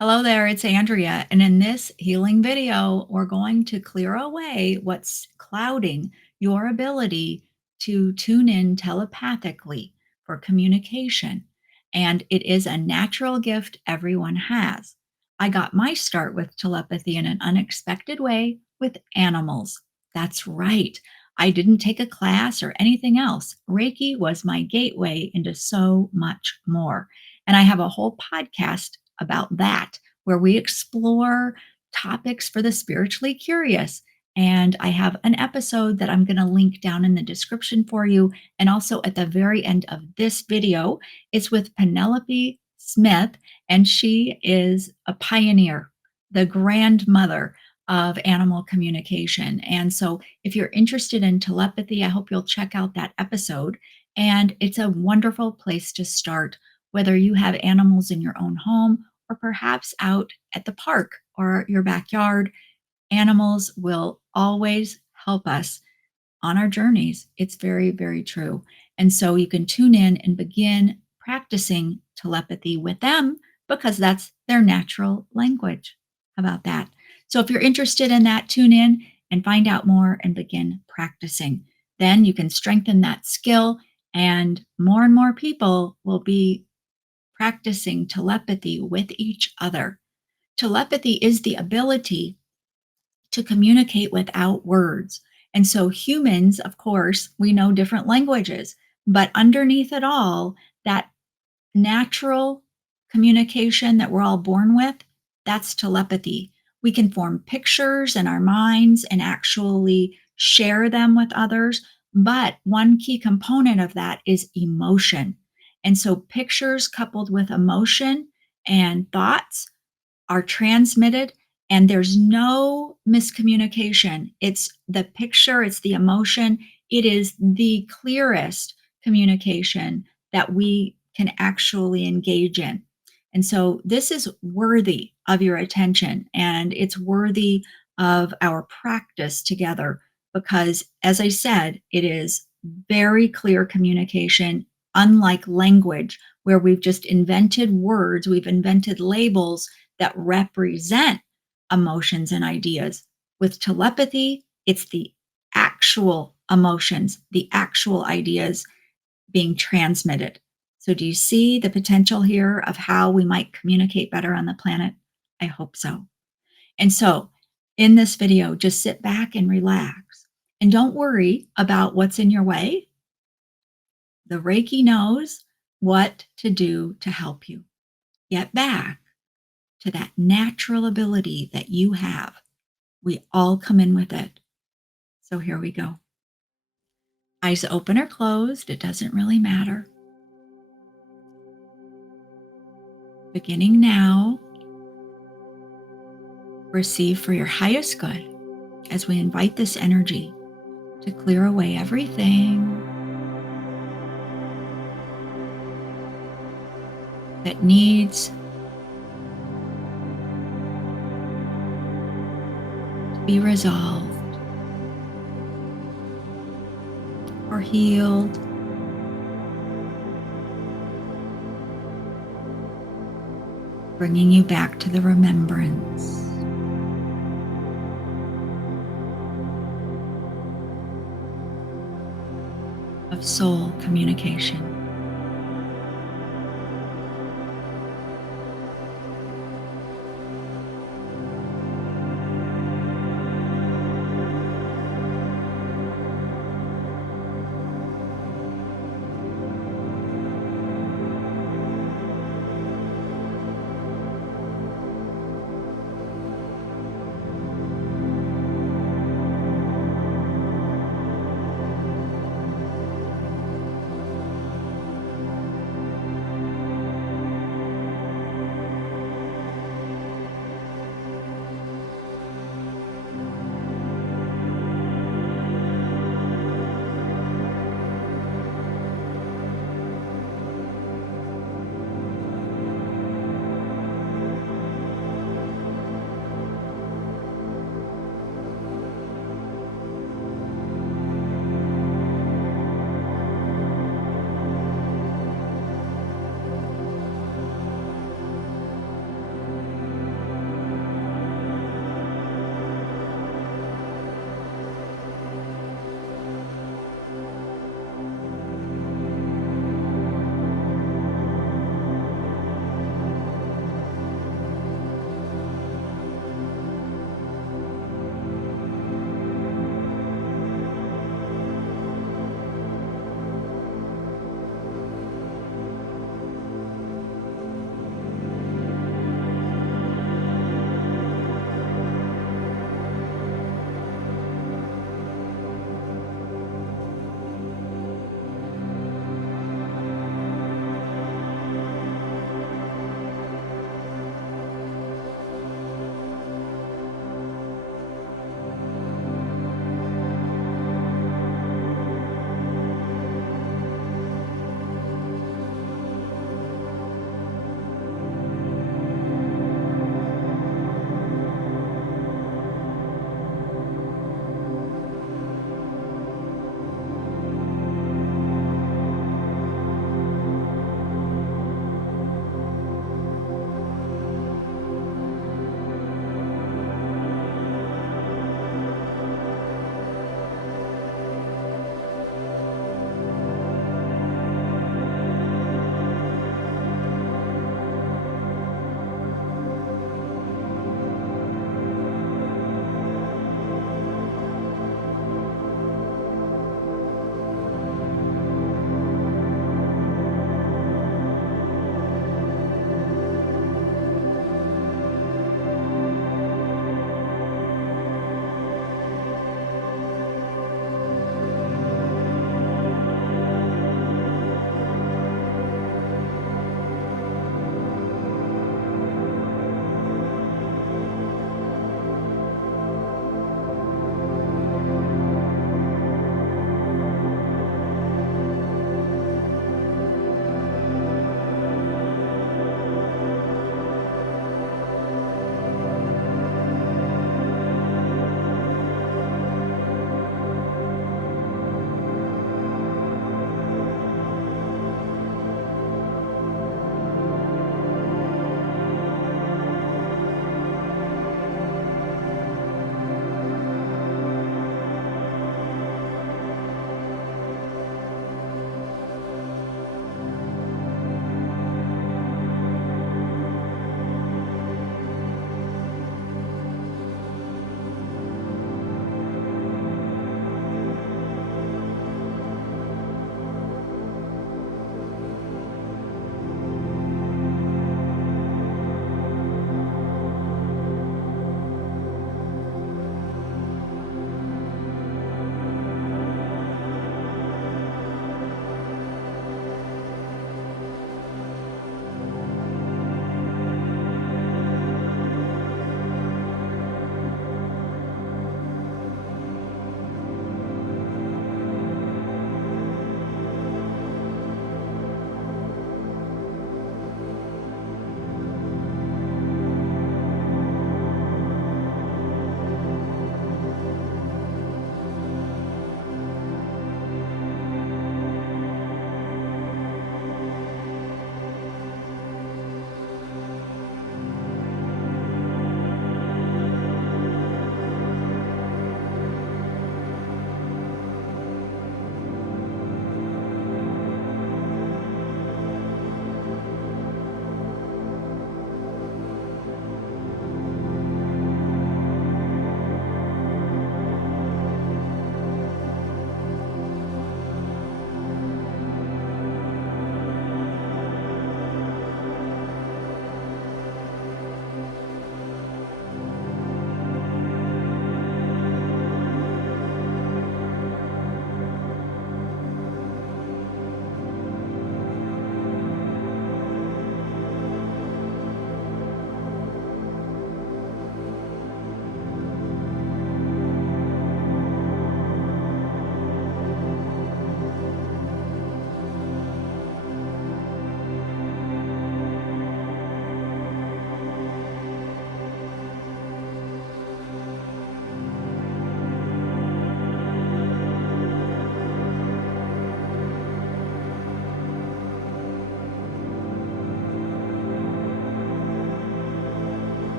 Hello there, it's Andrea, and in this healing video, we're going to clear away what's clouding your ability to tune in telepathically for communication. And it is a natural gift everyone has. I got my start with telepathy in an unexpected way with animals. That's right. I didn't take a class or anything else. Reiki was my gateway into so much more. And I have a whole podcast about that, where we explore topics for the spiritually curious. And I have an episode that I'm going to link down in the description for you. And also at the very end of this video, it's with Penelope Smith, and she is a pioneer, the grandmother of animal communication. And so if you're interested in telepathy, I hope you'll check out that episode. And it's a wonderful place to start, whether you have animals in your own home or perhaps out at the park or your backyard. Animals will always help us on our journeys. It's very, very true. And so you can tune in and begin practicing telepathy with them because that's their natural language. How about that? So if you're interested in that, tune in and find out more and begin practicing. Then you can strengthen that skill, and more people will be practicing telepathy with each other. Telepathy is the ability to communicate without words. And so, humans, of course, we know different languages, but underneath it all, that natural communication that we're all born with, that's telepathy. We can form pictures in our minds and actually share them with others. But one key component of that is emotion. And so, pictures coupled with emotion and thoughts are transmitted, and there's no miscommunication. It's the picture, it's the emotion, it is the clearest communication that we can actually engage in. And so this is worthy of your attention, and it's worthy of our practice together because, as I said, it is very clear communication, unlike language, where we've just invented words, we've invented labels that represent emotions and ideas. With telepathy, it's the actual emotions, the actual ideas being transmitted. So, do you see the potential here of how we might communicate better on the planet? I hope so. And so, in this video, just sit back and relax and don't worry about what's in your way. The Reiki knows what to do to help you. Get back to that natural ability that you have. We all come in with it. So here we go. Eyes open or closed, it doesn't really matter. Beginning now, receive for your highest good as we invite this energy to clear away everything that needs to be resolved or healed. Bringing you back to the remembrance of soul communication.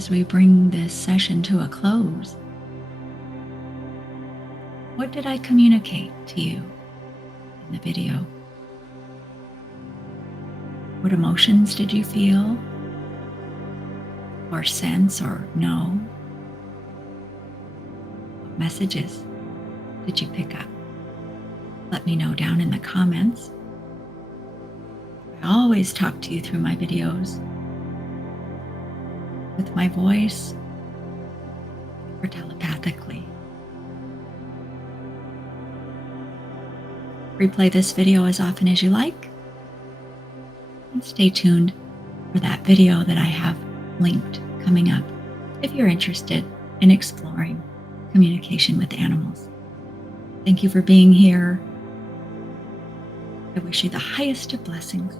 as we bring this session to a close, what did I communicate to you in the video? What emotions did you feel or sense or know? What messages did you pick up? Let me know down in the comments. I always talk to you through my videos with my voice or telepathically. Replay this video as often as you like, and stay tuned for that video that I have linked coming up if you're interested in exploring communication with animals. Thank you for being here. I wish you the highest of blessings.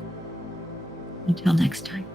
Until next time.